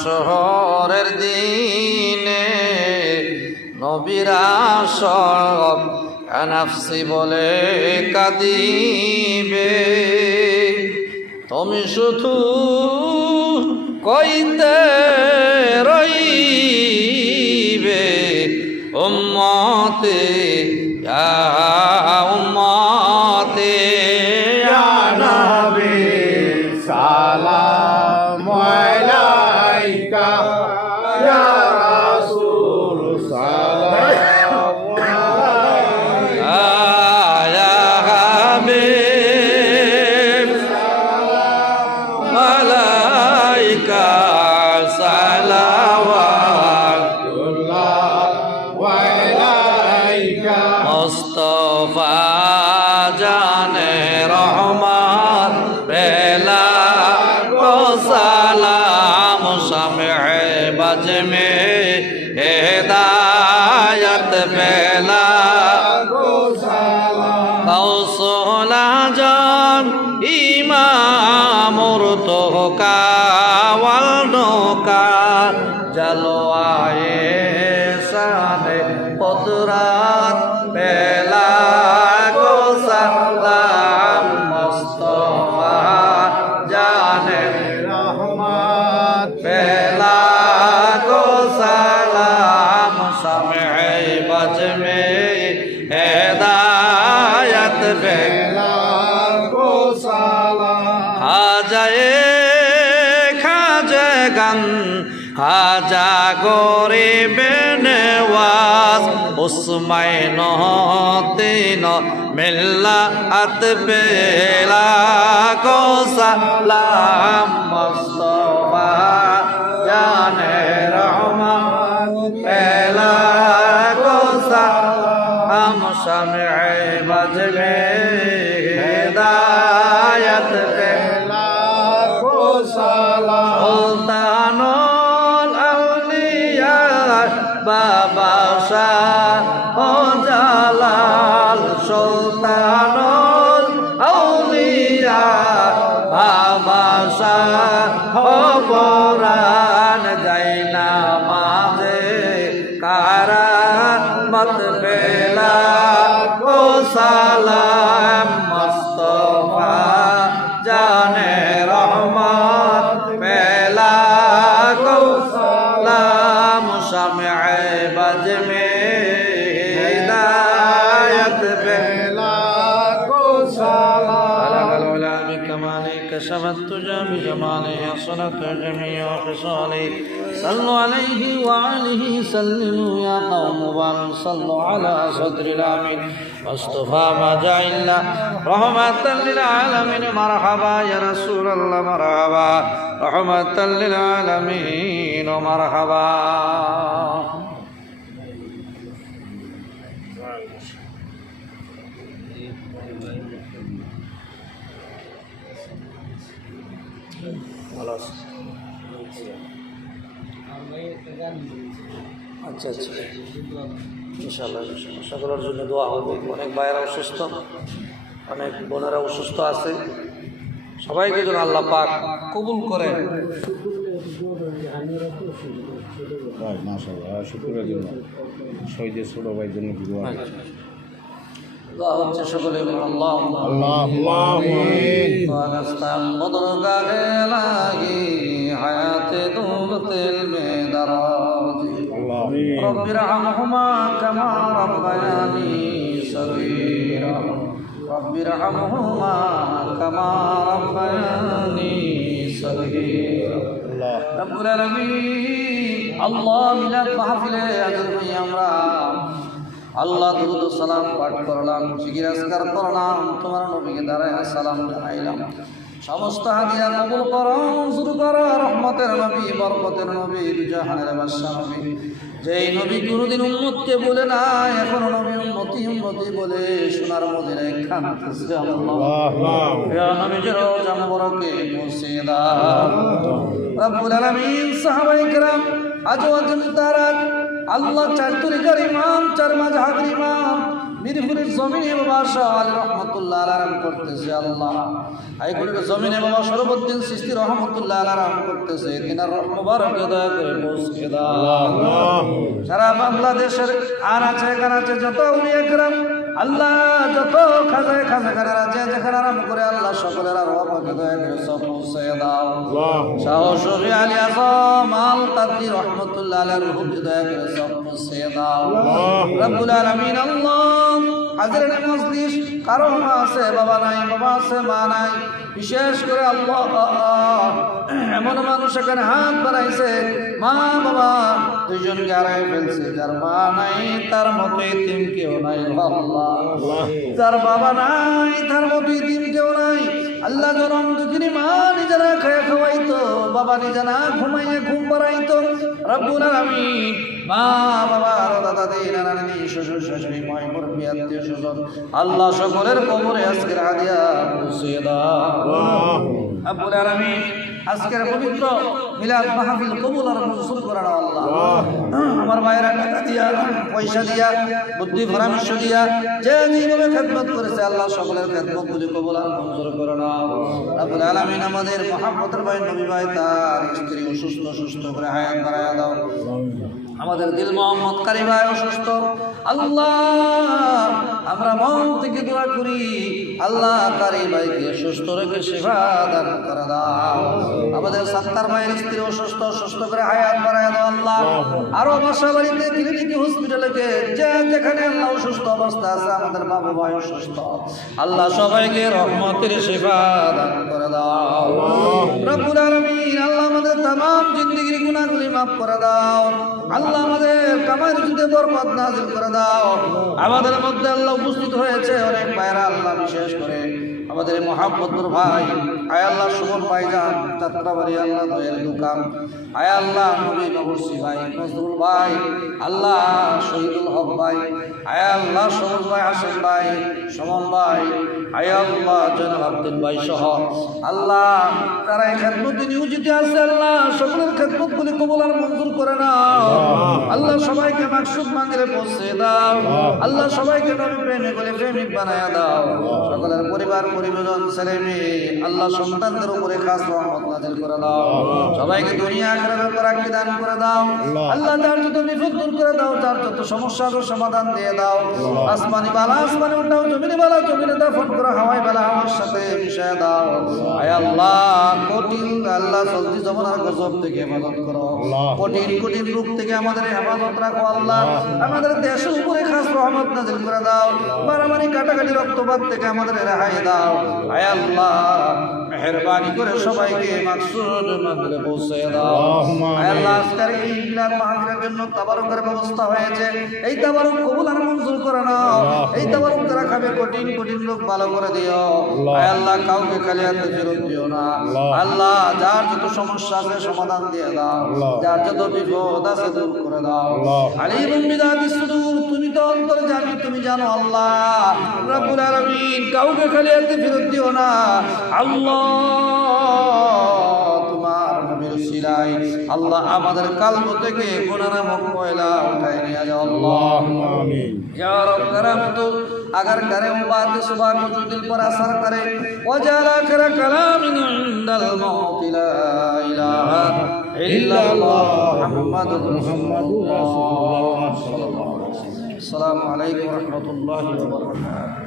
হাসরের দিনে নবীরা সব নাফসি বলে কাঁদিবে, তুমি শুধু কইতে রইবে উম্মতে ইয়া উম্মতে ইয়া নবী সালাম আলাইকা ইয়া রাসূল সালাম আলাইকা ইয়া হাবিব সালাম আলাইকা সালাওয়াতুল্লাহ আলাইকা মুস্তাফা জানে রহমান বেলা को सलाम शम्ए बज में हिदायत बेला कौसला जान इमाम का वालों का जलवाए शान कुदरत बेला को सलाम मुस्तफा जाने रहमत बेला को सलाम शम्ए बज में हिदायत बेला को सलाम खाजगन खाजा गरीब नवाज उस्मैन तीन मिल्लत बेला को सलाम मुस्तफा जाने रहमत बेला को सलाम शम्ए बज में हिदायत बेला को सलाम सुल्तानुल औलिया बाबा शाह ओ জালাল সুলতানুল আউলিয়া বাবা শাহ ও পরাণ যাইনা মাঝে কারামত বেলা ও সালাম মুস্তফা জানে রহমত বেলা को सलाम शम्ए बज में हिदायत बेला को सलाम كشفت تجا بجماله حصلت جميع خصاله صلوا عليه وعليه سلموا يا قوم مبارك صلوا على صدر الامين مصطفى ما جعلنا رحمة للعالمين مرحبا يا رسول الله مرحبا رحمة للعالمين مرحبا আচ্ছা আচ্ছা ইনশাআল্লাহ সকলের জন্য দোয়া হবে। অনেক ভাইয়েরা অসুস্থ, অনেক বোনেরা অসুস্থ আছে, সবাইকে যেন আল্লাহ পাক কবুল করেন। মাশাআল্লাহ শুকরের জন্য শহীদের ছোট ভাইয়ের জন্য দোয়া দোয়া হচ্ছে সকলে আল্লাহ আল্লাহুম্মা আমিন ওয়ানাস্তাম মুদরকা লাগি হায়াতে দুলতিল মেদারাজি আমিন রব্বির রহমহুমা কামা রব্বায়ানি সগীরা রব্বির রহমহুমা কামা রব্বায়ানি সগীরা আল্লাহ রব্বুল আলামিন আল্লাহ মিলাদ মাহফিলে হাজির হই আমরা আল্লাহ দুরূদ ও সালাম পাঠ করলাম, জিকির আজকার করলাম, তোমার নবীকে দাঁড়ায় সালাম জানাইলাম। সমস্ত হাদিয়া কবুল করো, মঞ্জুর করো। রহমতের নবী, বরকতের নবী, দুজাহানের বাদশা নবী, যেই নবী কোনদিন উম্মতকে বলে না, এখন নবী উম্মতি উম্মতি বলে সোনার মদিনায় কাঁদতেছে আল্লাহ। ইয়া নবীর রওজা মুবারকে পৌঁছে দাও রব্বুল আলামিন। সাহাবায়ে কেরাম, আজওয়াজুল তারাক, আল্লাহ চার তরিকার ইমাম, চার মাযহাবের ইমাম, মিরপুরের জমিনে বাবা শাহ আলী রহমতুল্লাহ আলারাম করতেছে আল্লাহ, হাইকুড়ির জমিনে বাবা শরফুদ্দিন চিশতি রহমতুল্লাহ আলারাম করতেছে, তিনার মুবারকে দয়া করে পৌঁছে দাও। সারা বাংলাদেশের আনাচে কানাচে যত আউলিয়া কেরাম আল্লাহ, যত খাজায় খাজাকার আছে যেখানে আরাম করে আল্লাহ সকলের আর রহমতে দয়া করে সব পৌঁছে দাও। শাহ শফি আলী আজম আল কাদরি রহমতুল্লাহ আলাইহির রূহে দয়া করে সব পৌঁছে দাও। রব্বুল আলামিন আল্লাহ, হাজিরানে মজলিস কারো মা আছে বাবা নাই, বাবা আছে মা নাই, বিশেষ করে আল্লাহ এমন মানুষ এখানে হাত বাড়াইছে মা বাবা দুইজনকে হারাই ফেলছে, যার মা নাই তার মতো এতিম কেউ নাই আল্লাহ, যার বাবা নাই তার মতো এতিম কেউ নাই আল্লাহ। জনম দুঃখিনী মা নিজেরা খায় খাওয়াইতো, বাবা নিজেরা ঘুমাইয়ে ঘুম পাড়াইতো। রব্বুল আলামিন মা বাবা দাদা দাদি নানা নানি শ্বশুর শাশুড়ি মাই মুরব্বি আত্মীয় স্বজন আল্লাহ সকলের কবরে আজকের হাদিয়া পৌঁছে দাও। রব্বুল আলামিন আজকের পবিত্র মিলাদ মাহফিল কবুল আর মঞ্জুর করেন আল্লাহ। আমার ভাইয়েরা টাকা দিয়া পয়সা দিয়া বুদ্ধি পরামর্শ দিয়া যে যেভাবে খেদমত করেছে আল্লাহ সকলের খেদমতগুলি কবুল আর মঞ্জুর করে নাও। রব্বুল আলামিন আমাদের মহব্বতের ভাই নবী ভাই তার স্ত্রী অসুস্থ, সুস্থ করে হায়াত বাড়ায়া দাও। আমাদের দিল মোহাম্মদ কারি ভাই অসুস্থ আল্লাহ, আমরা মন থেকে দোয়া করি আল্লাহ কারি ভাইকে সুস্থ রেখে সেবা দান করে দাও। আমাদের সাত্তার ভাইয়ের স্ত্রী অসুস্থ, সুস্থ করে হায়াত বাড়ায় দাও আল্লাহ। আরো বাসা বাড়িতে ক্লিনিকে হসপিটালে যে যেখানে আল্লাহ অসুস্থ অবস্থা আছে, আমাদের বাবু ভাই অসুস্থ আল্লাহ সবাইকে রহমতের সেবা দান করে দাও। রব্বুল আলামিন আল্লাহ আমাদের तमाम জিন্দেগির গুনাহগুলি মাফ করে দাও আল্লাহ, আমাদের কামাই রুজিতে বরকত নাযিল করে দাও। আমাদের মধ্যে আল্লাহ উপস্থিত হয়েছে অনেক ভাইরা আল্লাহ, বিশেষ করে আমাদের মহাব্বতুর ভাই আয় আল্লাহ সুমন ভাইজান যাত্রাবাড়ি আল্লাহ দয়ের দোকান, আয় আল্লাহ নবী বাবুরসি ভাই নজরুল ভাই আল্লাহ শহীদুল হক ভাই, আয় আল্লাহ সবুজ ভাই হাসিম ভাই সুমন ভাই, আয় আল্লাহ জয়নাল আব্দিন ভাই সহ আল্লাহ তারা এই খেদমতে নিয়োজিত আছে আল্লাহ, সকলের খেদমতগুলি কবুল আর মঞ্জুর করে নাও আল্লাহ। সবাইকে মাকসুদ মাঙ্গিলে পৌঁছে দাও আল্লাহ, সবাইকে নবী প্রেমে বলে প্রেমিক বানায়া দাও। সকলের পরিবার পরিজন ছেলে মেয়ে আল্লাহ সন্তানদের উপরে খাস রহমত নাযিল করে দাও। সবাইকে দুনিয়া আখিরাতের তরাক্কি দান করে দাও আল্লাহ, যার যত বিপদ দূর করে দাও, যার যত সমস্যা সমাধান দিয়ে দাও। আসমানি বালা আসমানে উঠাও, জমিনে বালা জমিনে দাফন করে, হাওয়াই বালা হাওয়ার সাথে মিশিয়ে দাও। আয় আল্লাহ কঠিন আল্লাহ চলতি জমানার গজব থেকে হেফাজত করো, কঠিন কঠিন রূপ থেকে আমাদের হেফাজত রাখো আল্লাহ। আমাদের দেশের উপরে খাস রহমত নাযিল করে দাও, মারামারি কাটাকাটি রক্তপাত থেকে আমাদের রেহাই দাও। আয় আল্লাহ মেহেরবানি করে সবাইকে মাকসুদ মাহফিলে পৌঁছে দাও। আয় আল্লাহ আজকের এই মিলাদ মাহফিলের জন্য তাবারকের ব্যবস্থা হয়েছে, এই তাবারক কবুল আর মঞ্জুর করে নাও। এই তাবারক যারা খাবে কঠিন কঠিন রোগ ভালো করে দিও। আয় আল্লাহ কাউকে খালি হাতে ফেরত দিও না আল্লাহ, যার যত সমস্যা আছে সমাধান দিয়ে দাও, যার যত বিপদ আছে দূর করে দাও। আলিমুন বিযাতিস সুদূর, তুমি তো অন্তর্যামী, তুমি জানো আল্লাহ। রব্বুল আলামিন কাউকে খালি হাতে ফেরত দিও না আল্লাহ, তোমার নবীর সিরাই আল্লাহ আমাদের কালব থেকে গুনাহ নামক ময়লা উঠাই নিয়ে যাও আল্লাহ। আমিন ইয়া রব করমতু अगर करे बात सुबह को जो दिल पर असर करे वजला कर कलाम इंदल मौत ला इलाहा इल्लल्लाह मुहम्मदुर रसूलुल्लाह। अस्सलामु अलैकुम व रहमतुल्लाहि व बरकातहू।